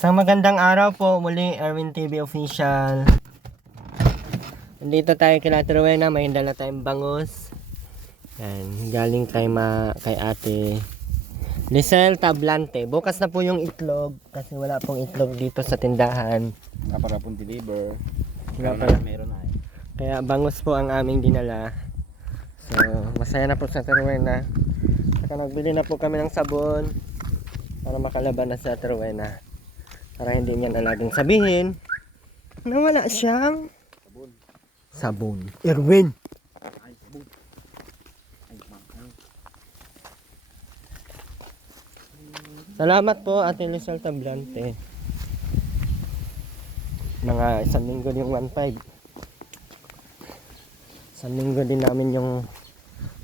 Isang magandang araw po muli, Erwin TV Official. Nandito tayo kila Truena, may dala tayong bangus. Yan, galing kay ate Lisel Tablante. Bukas na po yung itlog kasi wala pong itlog dito sa tindahan. Para pong deliver. Wala pala. Meron na eh. Kaya bangus po ang aming dinala. So, masaya na po sa Truena. Saka nagbili na po kami ng sabon para makalaban na sa Truena. Para hindi niya na laging sabihin na wala siyang sabon. Erwin! Ay, sabon. Ay, Salamat po Ate Lisel Tablante. Mga isang linggo yung 1.5. Isang linggo din namin yung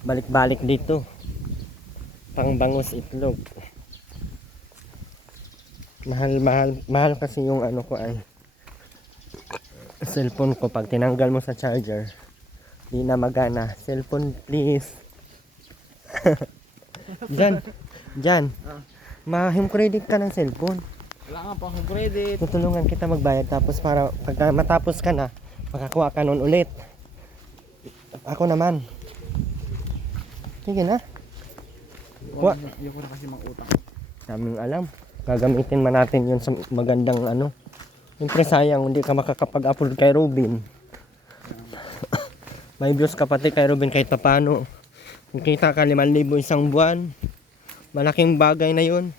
balik-balik dito. Pangbangus itlog. Mahal kasi yung ano ko ay cellphone ko. Pag tinanggal mo sa charger, di na magana. Cellphone please. Diyan. Mahim credit ka ng cellphone. wala nga pang credit. Tutulungan kita magbayad tapos para pag matapos ka na, makakuha ka nun ulit. Ako naman. Sige na. Hindi ko na kasi mag-utang. Naming alam. Gagamitin man natin yun sa magandang ano. Siyempre sayang, hindi ka makakapag-upload kay Robin. May views ka pati kay Robin kahit paano. Kung kita ka 5,000 isang buwan, malaking bagay na yun.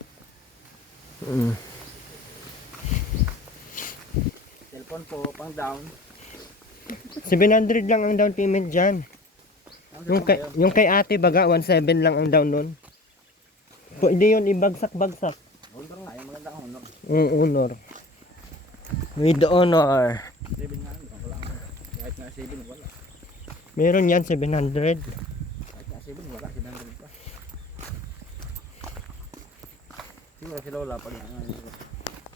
Cellphone po, pang down. 700 lang ang down payment dyan. Yung kay ate baga, 1.7 lang ang down nun. Pwede yun ibagsak-bagsak. Honor nga, yung maganda ang honor. Honor. With honor. 7 nga, wala nga. Kahit nga 7, wala. Meron yan, 700. Kahit nga 7, wala. 700 pa. Siguro si Lola pag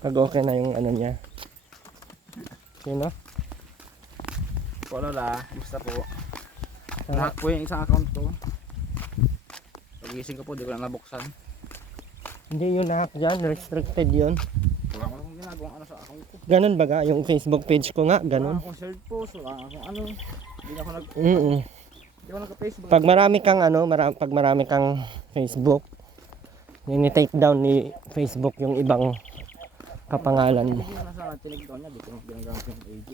Pag okay na yung ano niya. Sino? po Lola, gusto po. Lahat po yung isang account ko. Pagising ko po, di ko na nabuksan. Hindi yun lahat dyan, restricted yun. Wala ko akong ginagawang ano sa account ko. Ganun baga, yung Facebook page ko nga, Wala ganun. akong shared post, wala akong ano. Hindi ako Hindi ako nagka-Facebook. Pag marami kang ano, pag marami kang Facebook, nini-take down ni Facebook yung ibang kapangalan mo. Hindi na sa tinig down niya, di ko ginagamit yung AJ.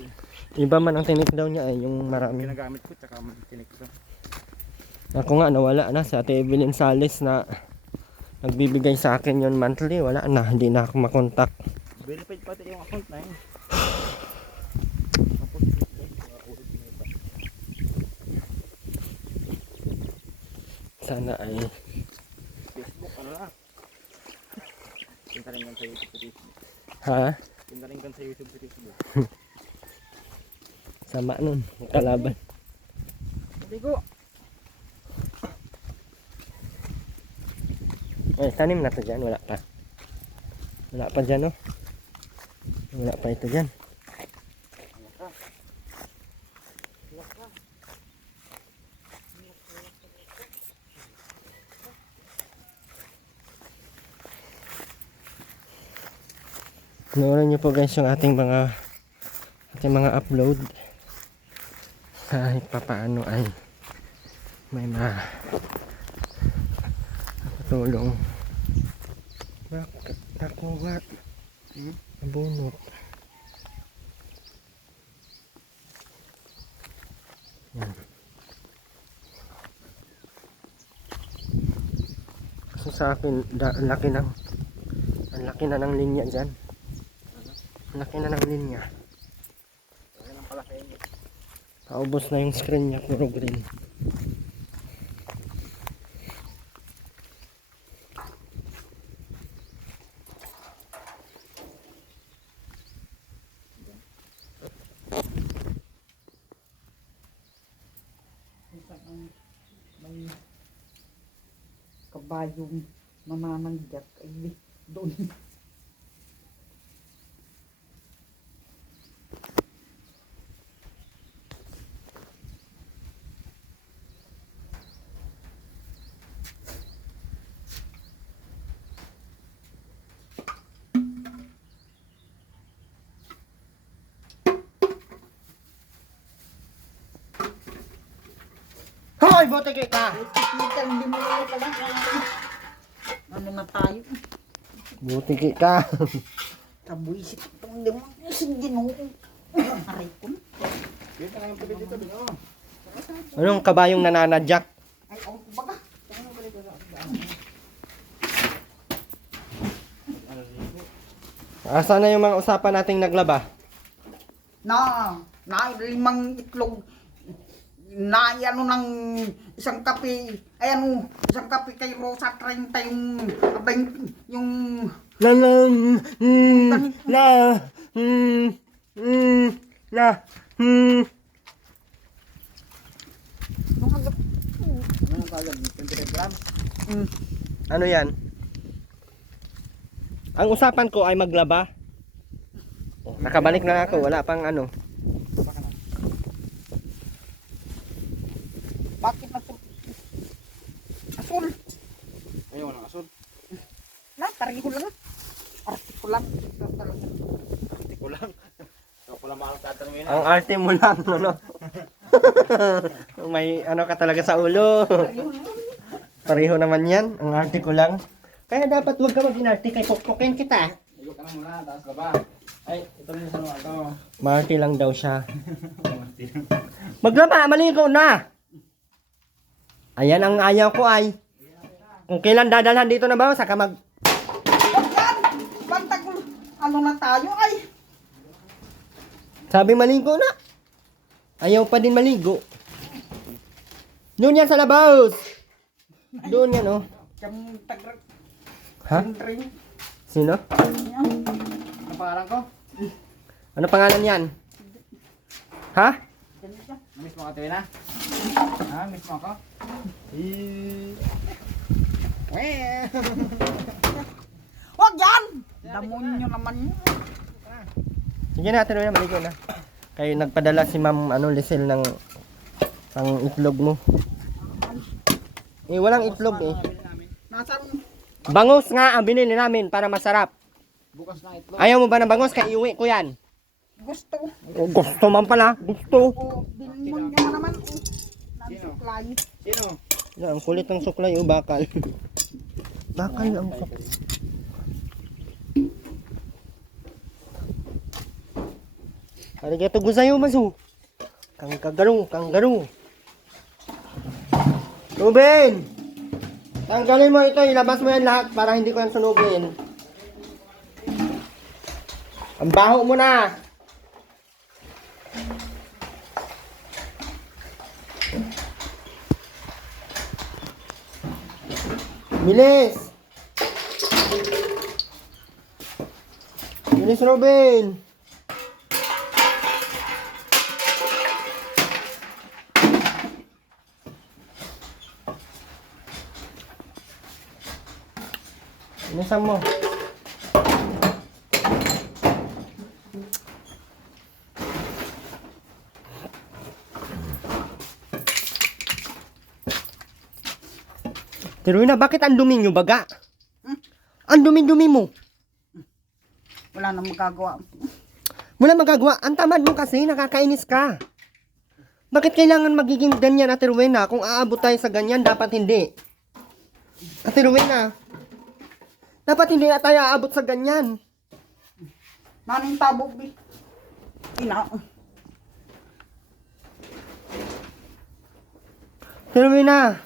Iba man ang tinik daw niya ay yung marami. Ginagamit ko, tsaka tinig ko. Ako nga nawala na sa Ate Evelyn Sales na nagbibigay sa akin yon monthly, wala na, hindi na ako makontak. Verified pati yung account na yun. Sana ay Facebook, ano na. Pinta rin kan sa YouTube sa Facebook. ha? Pinta rin kan sa YouTube sa Facebook. Sama nun, kalaban. Hindi ko. Eh, tanim na to dyan, wala pa. Wala pa dyan, oh. Wala pa ito dyan. Panoorin nyo po guys yung ating mga upload. Kahit papaano ay may tulong. Nakuha. Nabunot. Yan. Kasi sa akin, ang laki na ng linya dyan. Ang laki na ng linya. Ayan ang palaki niya. Paubos na yung screen niya, puro green. May kabayong mamamanjak ay doon. Hoy, butiki ka! Kita, hindi mo na pala. Ano na tayo? Butiki ka. Kabuisit itong demonyo si Ginoo. Aray ko na. Dito na yung dito, Bino. Anong kabayong nananadyak? Ay, ako baga. Asa na yung mga usapan nating naglaba? Na 5 itlog. Na ano ng isang kape. Ay ano, isang kape kay Rosa 30 yung abay yung La la la la yung mga Ano ang kagad? 25 grams? Ano yan? Ang usapan ko ay maglaba. Oh, nakabalik na ako, wala pang ano. bakit na asul. Ayaw ng asul. Na, tariho lang. Artiko lang. Hindi ko lang. Ikaw pala mahal tatanungin. Ang arte mo lang, ano? May ano ka talaga sa ulo. Pareho naman yan, ang arte ko lang. Kaya dapat huwag ka mag-inarte kay pukpukin kita. Ayaw ka na muna, taas ka ba? Ay, ito rin sa ano. Marty lang daw siya. Maglaba, maligo na! Ayan ang ayaw ko ay. Kung kailan dadalhan dito na ba, saka mag... Huwag yan! Bantag ano na tayo ay. Sabi maligo na. Ayaw pa din maligo. Doon yan sa labas. Doon yan oh. Yung tagrag. Ha? Drink. Sino? Ano pangalan ko? Ano pangalan yan? Ha? Miss mo ka, Tuwina? Ha? Miss mo ako? Huwag yan! Damonyo naman yun. Sige na, tuloy na, maligo na. Kayo nagpadala si Ma'am ano, Lisel ng itlog mo. Eh, walang itlog eh. Nasaan? Bangus nga ang binili namin para masarap. Bukas na itlog. Ayaw mo ba ng bangus? Kaya iuwi ko yan. Gusto. Oh, gusto man pala. Gusto. O, dinimon ka naman. Nasuklay. Sino? Yan, ang kulit ng suklay o bakal. Bakal ang suklay. Arigato gozaimasu masu. Kangaroo. Ruben! Tanggalin mo ito, ilabas mo yan lahat para hindi ko yan sunugin. Ang baho mo na! Bilis! Bilis, Ruben! Bilisan mo. Teruina, bakit ang dumi nyo, baga? Ang dumi-dumi mo. Wala nang magagawa. Wala magagawa. Ang tamad mo kasi, nakakainis ka. Bakit kailangan magiging ganyan, Ate Rowena? Kung aabot tayo sa ganyan, dapat hindi. Ate Rowena, dapat hindi na tayo aabot sa ganyan. Naning tabog di. Ina. Ate Rowena,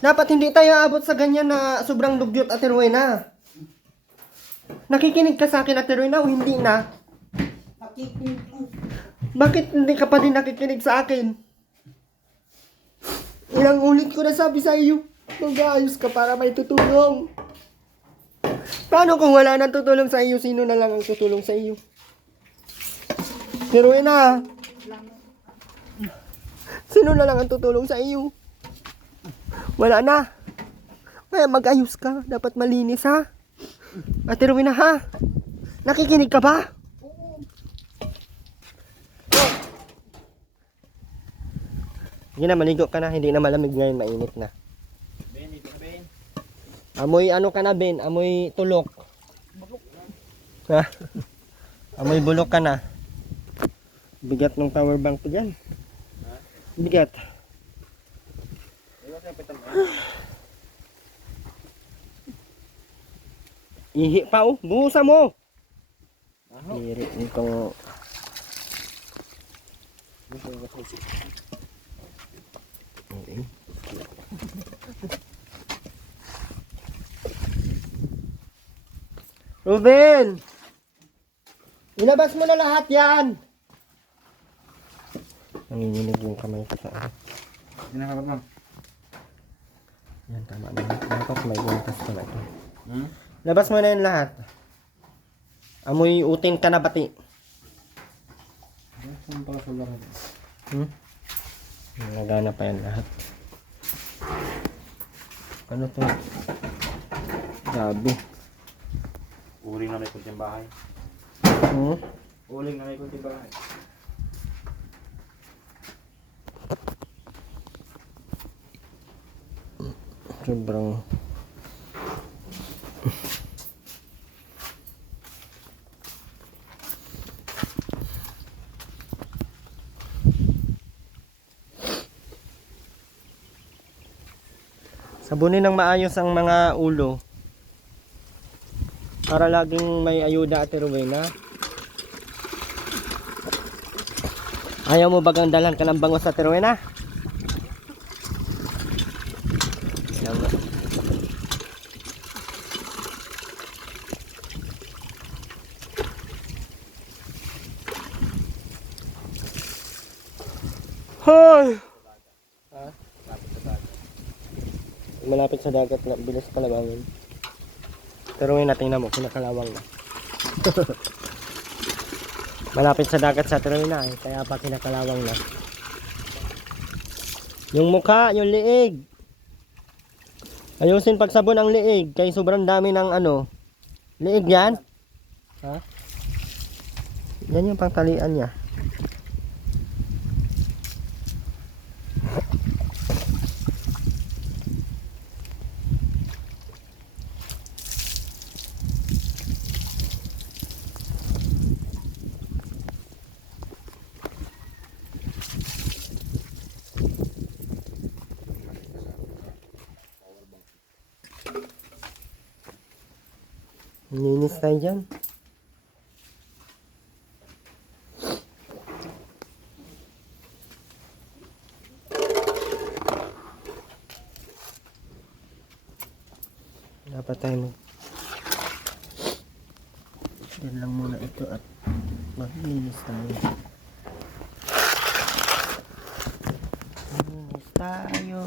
dapat hindi tayo aabot sa ganyan na sobrang dugyot, Ate Rowena. Nakikinig ka sa akin, Ate Rowena, o hindi na? Nakikinig. Bakit hindi ka pa din nakikinig sa akin? Ilang ulit ko na sabi sa iyo, mag-aayos ka para may tutulong. Paano kung wala nang tutulong sa iyo, sino na lang ang tutulong sa iyo? Pero na, sino na lang ang tutulong sa iyo? Wala na. Kaya mag-ayos ka, dapat malinis ha. Ate Rowena ha, nakikinig ka ba? Sige na, maligo ka na. Hindi na malamig ngayon, mainit na. Ben, dito na, Ben. Amoy ano ka na, Ben? Amoy tulok. Ha? Amoy bulok ka na. Bigat ng power bank ko dyan. Bigat. kapitan mo. Ihi pa oh. Buhusan mo. Iri itong Ruben! Ilabas mo na lahat yan! Nanginginig yung kamay ko sa ano. Ginakapat mo. Yan, tama na. Dapat may buntas pala ito. Hmm? Labas mo na yung lahat. Amoy utin ka na bati. Saan pala sa lahat? Nagana pa yan lahat. Ano to? Grabe. Uling na may kunting bahay. Uling na may kunting bahay. Sobrang sabunin ng maayos ang mga ulo para laging may ayuda at Rowena. Ayaw mo bagang dalhan ka ng bangos sa Rowena? Ayaw mo. Hoy! Malapit sa dagat na bilis palabangin. Pero ngayon tingnan mo, kinakalawang na. Malapit sa dagat sa Teruel na eh, kaya pa kinakalawang na. Yung mukha, yung liig. Ayusin pagsabon ang liig, kaya sobrang dami ng ano. Liig yan? Ha? Yan yung pangtalian niya. Ninis tayo dyan. Dapat tayo yan lang muna ito at maglinis tayo. Maglinis tayo.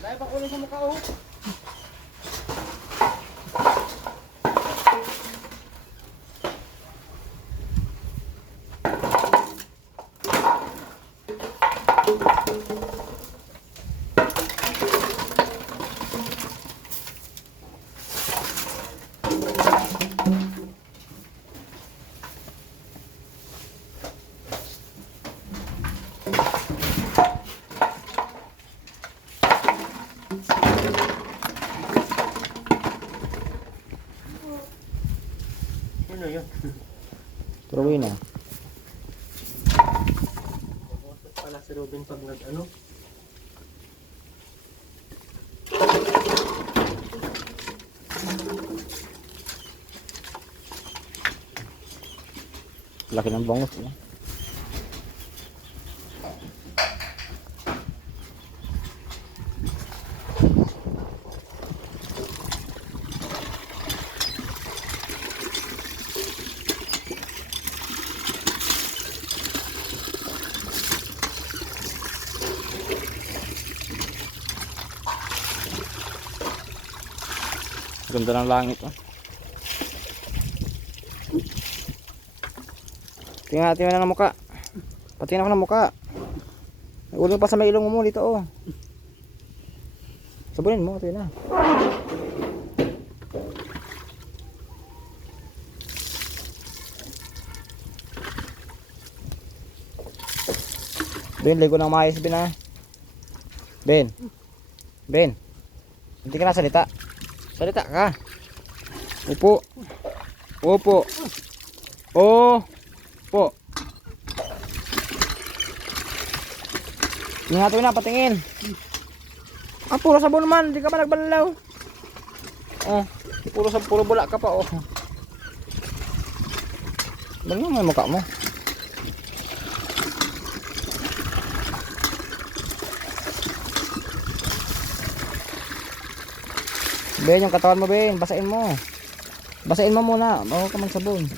Dahil pa kunin sa mukha oh. Rowena. Boses pala si Ruben pag nag-ano. Laki ng bangus. Eh. Ganda ng langit. Oh. Tingnan natin na ng muka. Patingin ako ng muka. May ulo pa sa may ilong mo dito. Oh. Sabunin mo. Ito na. Ben, ligo ng maayos, Ben, ha? Ben. Ben. Hindi ka na salita. Salita ka. Upo. Upo. Opo. Ingatan na, patingin. Ah, puro sabon naman. Hindi ka pa nagbalalaw. Oh, puro bula ka pa, oh. Balik mo yung mukha mo. Ben, yung katawan mo, Ben, basain mo. Basain mo muna, bago ka magsabon.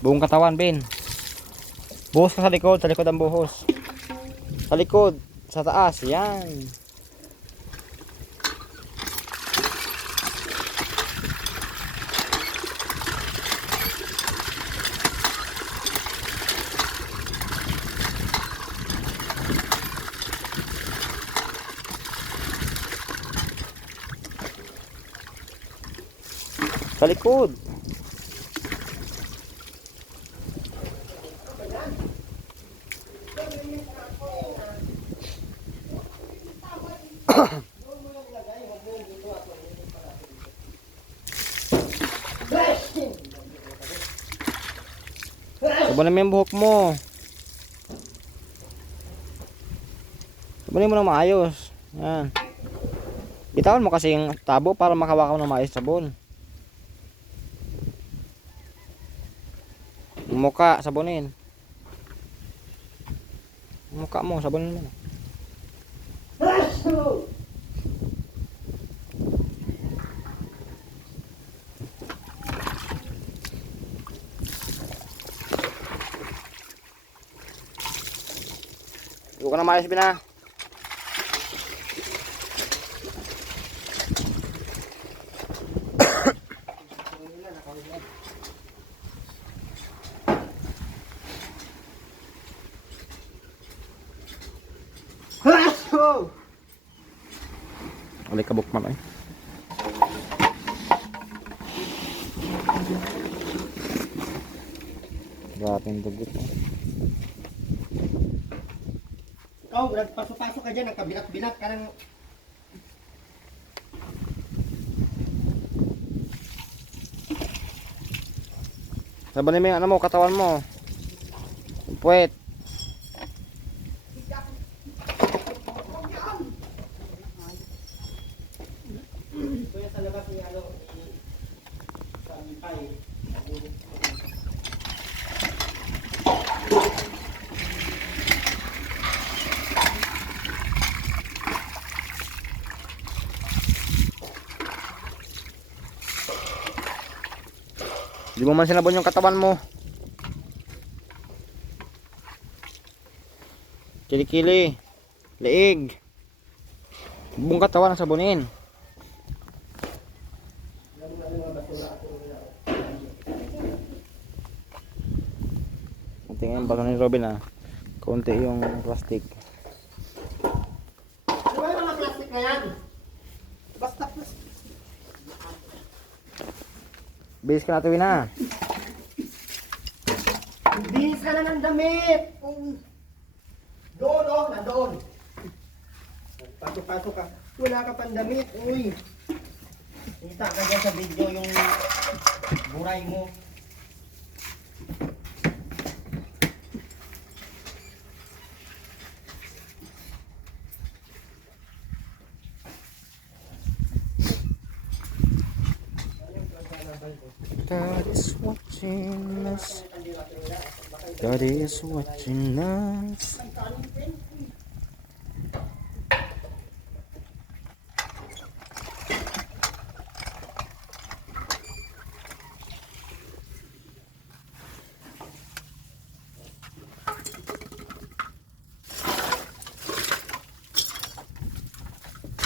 Buong katawan, Ben. Buhos ka sa likod ang buhos. Sa likod, sa taas, yan. Sa likod. Sabunin mo yung buhok mo. Sabunin mo ng maayos. Yan. Bitawan mo kasi yung tabo para makawakan mo ng maayos sabon. Mukha, sabunin. Mukha mo, sabunin mo. Huwag ka na maayos, Bina. Alay kabuk man ay. Grabe yung dugot mo. Ikaw, nagpasok-pasok ka dyan, nagkabinak-binak ka ng... Sabanin mo yung ano mo, katawan mo. Puwet. Kuya sa labas ni ano, sa Alipay. Di mo man sinabon yung katawan mo. Kili-kili. Leeg. Buong katawan ang sabunin. Tingnan yung baso ni Robin, ha. Konti yung plastic. Ano ba yung mga plastic na yan? Basta plastic. Base ka na tuwin, ha. Umalis ka na ng damit! Doon, oh, nandoon. Pasok-pasok ka. Wala ka pang damit, uy. Kita ka dyan sa video yung buray mo. God is watching us. God is watching us.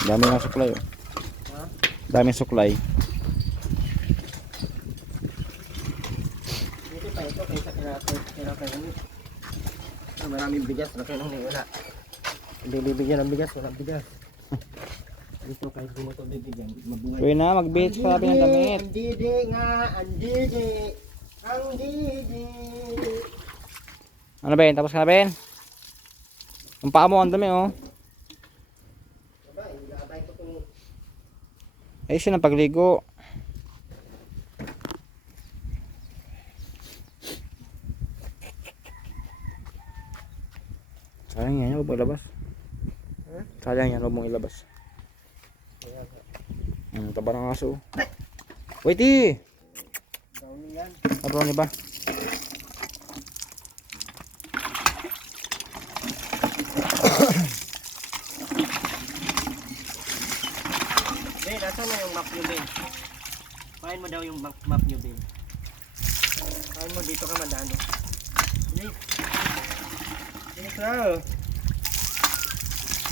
Dami ng suklay oh. Daming suklay. Dito pa ito kaysa kinakay kami. Maraming bigas na kayo nung wala. Hindi bibigyan ng bigas, walang bigas. Dito kahit di mo ito bibigyan, mabuhay. Pwede na, mag-bait sa sabi ng damit. Ang didi nga, ang didi. Ang didi. Ano Ben? Tapos ka na Ben? Ang paa mo, ang dami oh. Aba, ilabay ko kung Ay siya ng pagligo. Sayang yan, huwag mo ilabas. Sayang yan, huwag mong ilabas. Taba ng aso. Waiti! brownie yan. Ano ni ba? Ben, nasaan na yung map nyo, Ben? Pahin mo daw yung map nyo, Ben. Pahin mo, dito ka madano. Bilis. Bilis na.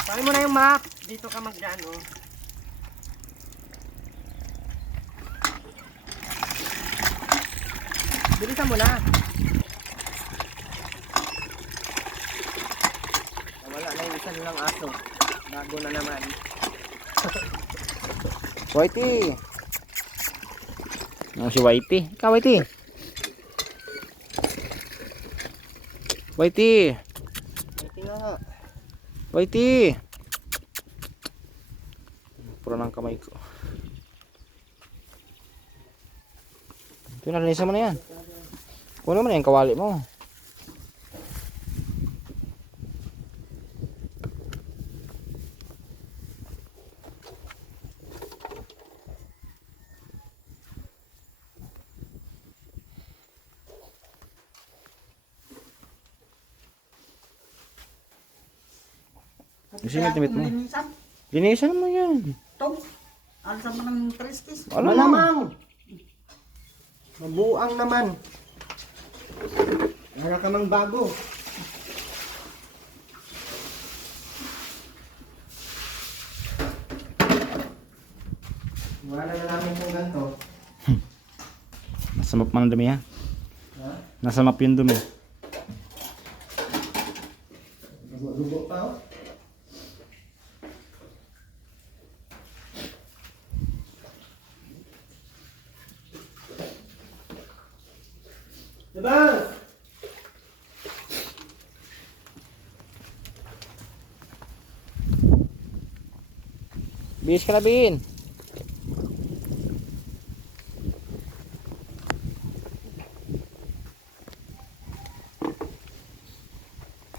Pahin mo na yung map. Dito ka magdaan, oh. Bilisan mo na. Wala na yung isa nilang aso. Bago na naman. Waiti! Ano si Waiti? Ikaw Waiti! Waiti! Ito nga. Waiti! Puro ng kamay ko. Ito nalinisan mo na yan. Kunin mo na yung kawali mo. Gusto mo timit mo? Linisan. Linisan mo yan. Ito. Alisan mo ng tristis. Wala Malamang. Mabuang naman. Wala ka mang bago. Wala na namin kung ganito. Nasa map man ang dumi ha. Ha? Nasa map yung dumi. Lugo pa, oh. Diba? Bis ka na Bin.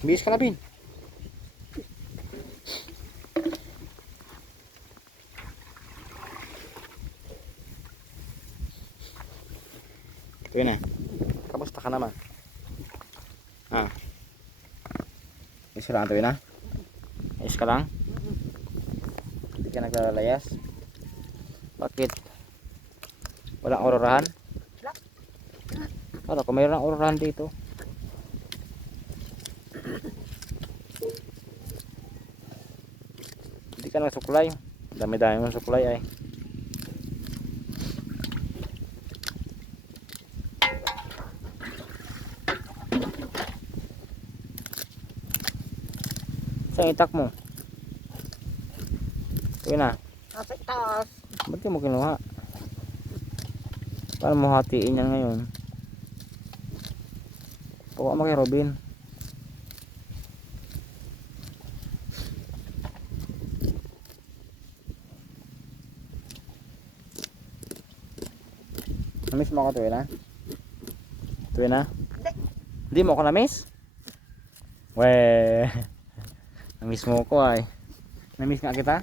Bis ka na Bin. Ito na. Kamusta ka naman? Ah. Ayos ka lang ito na? Ayos ka lang? Hindi ka naglalayas? Bakit? Walang ororahan? Ano kung mayroon ng ororahan dito? Hindi ka nagsuklay. Dami-dami mong suklay ay. Saan itak mo? Ito na. Nasa itaas. Ba't di mo kinuha? Paano mo hatiin yan ngayon? Kuha mo kay Robin. Namiss mo ako, Tuwina? Tuwina? Hindi mo ako namiss? Weh. Namiss mo ako ay. Namiss nga kita?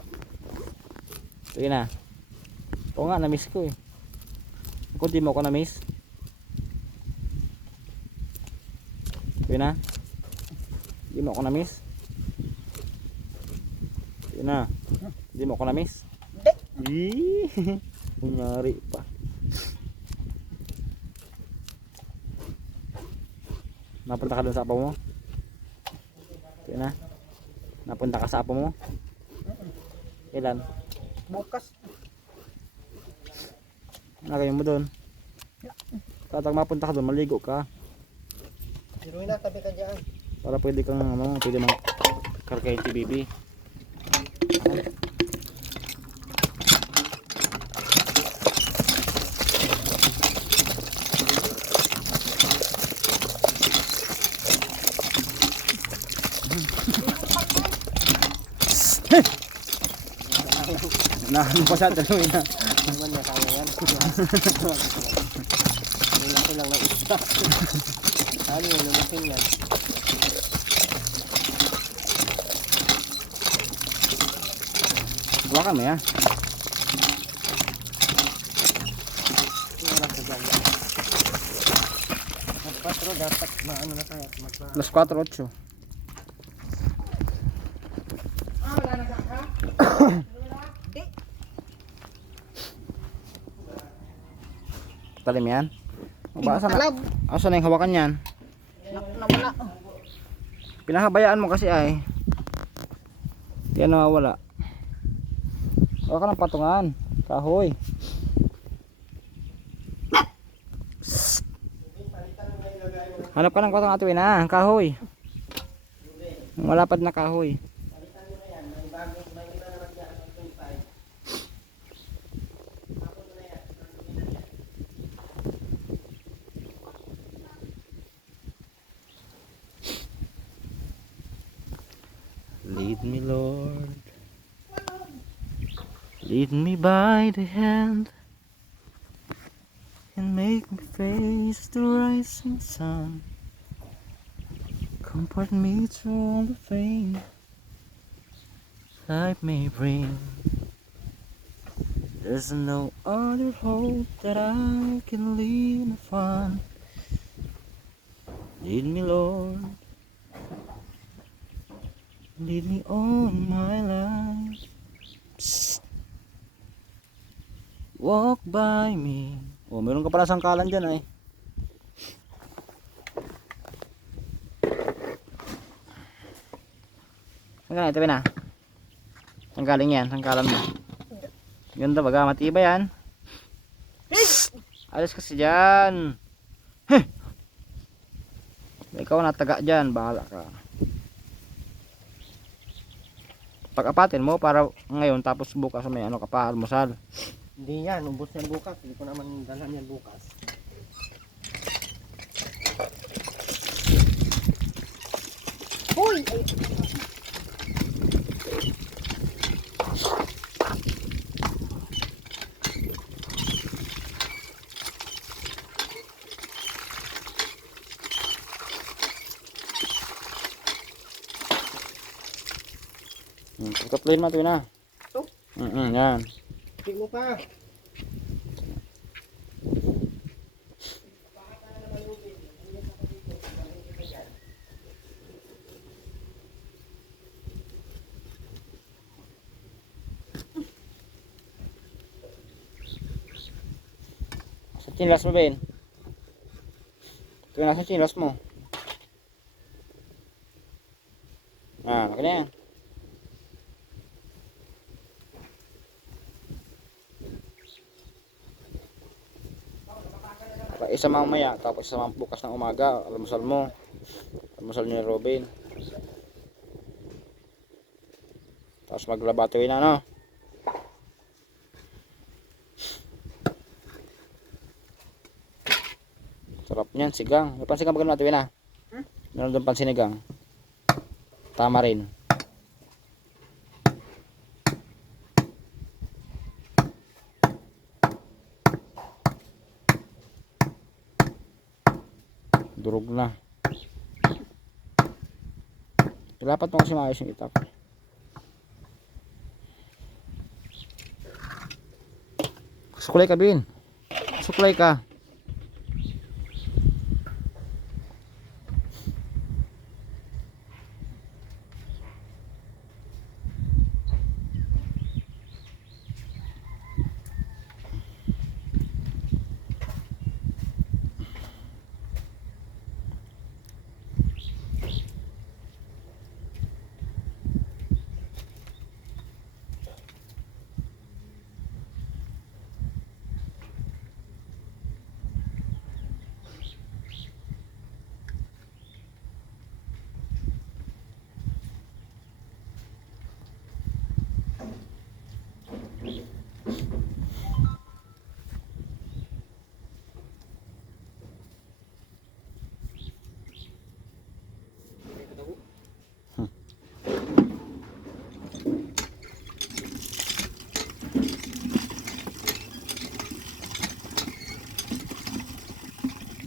Tuwina? Oo nga, namiss ko eh. Kung di mo ako namiss? Tuwina? Di mo ako namiss? Tuwina? Di mo ako namiss? Hindi. Kunyari pa. Napunta ka dun sa apo mo? Tuwina? Napunta ka sa apo mo? Ilan? Bukas. Nagayon mo dun? Tatag mapunta ka dun, maligo ka. Pero na, tabi ka dyan. Para pwede kang ano, pwede mang karkay TBB. Nahan pa sa tuloy na. Naman na kaya yan. Laki lang ng isa. Ano yung lumaking yan? Hawakan mo yan. Wala sa dyan. Magpatro, dapat maano na tayo. Plus 4, 8. Talim yan. Asa na, Talab. asa na yung hawakan yan? Nawala. Pinahabayaan mo kasi ay. Yan nawawala. Hawakan ng patungan. Kahoy. Hanap ka ng patong atuin na. Kahoy. Malapad na kahoy. Lead me, Lord. Lead me by the hand and make me face the rising sun. Comfort me through the pain life may bring. There's no other hope that I can lean upon. Lead me, Lord. Lead me all my life. Psst. Walk by me. Oh, meron ka pala sangkalan dyan ay. Saan ka na? Ito na. Saan galing yan? Sangkalan mo. Ganda baga, matibay yan. Psst. Alis kasi dyan. Heh. Ikaw nataga dyan, bahala ka. Pag-apatin mo para ngayon tapos bukas may ano ka pa, almusal. Hindi yan, ubos yan bukas. Hindi ko naman dalhan yan bukas. Hoy! Tutupluin mo ito na. Ito? Yan. Hindi mo pa. Sa chinelas mo, Ben? Ito na sa chinelas mo. Laki na yan. Isa mamaya, tapos isa bukas ng umaga, almusal mo. Almusal ni Robin. Tapos maglabatoy na, no? Sarap niyan, sigang. May pansigang magandang natuwi na. Meron doon pansinigang. Tama rin. Durog na. Dapat mo kasi maayos yung itak. Suklay ka, Bin. Suklay ka.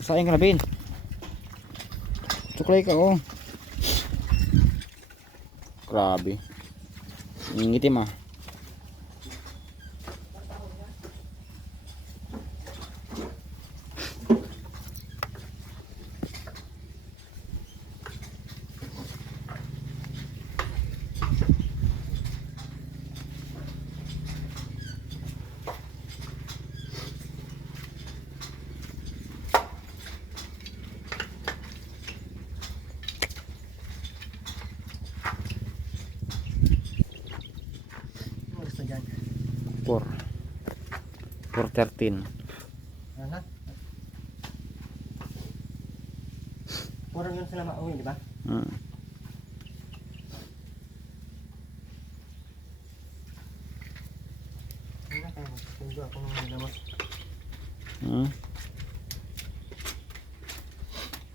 Sayang ka na, Bin. Suklay ka, oh. Grabe. Ngitim ah. Gusto dyan. 4:13. Ano? Puro yun sila mauwi, di ba? Ano tayo? Sundo ako ng gamot.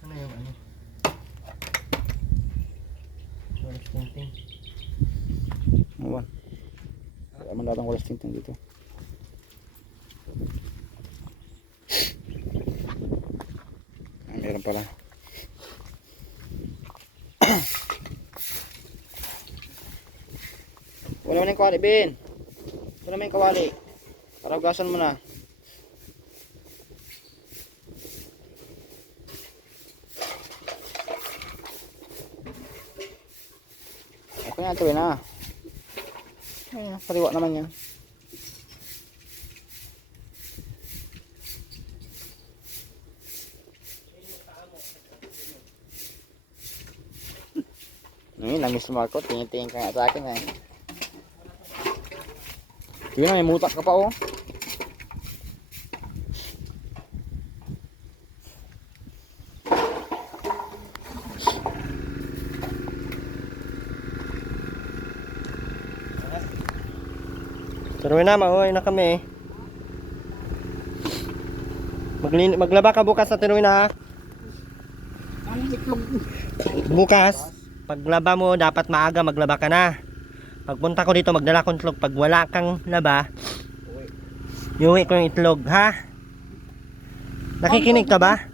Ano yung ano? Walis tinting. Awan. Wala man lahat ang walis tinting dito. Meron pala. Wala man yung kawali, Bin. Wala man yung kawali. Paragasan mo na. Okay na, tuwi na. Ay, pariwa naman yan. Ngayon, namiss mo ako. Tingin-tingin ka nga sa akin eh. Tuwi na, may mutak ka pa oh. Tuloy na, mauwi na kami. Maglaba ka bukas sa tuloy na. Ang itlog. Bukas, paglaba mo, dapat maaga maglaba ka na. Pagpunta ko dito, magdala kong itlog. Pag wala kang laba, iuwi ko yung itlog, ha? Nakikinig ka ba?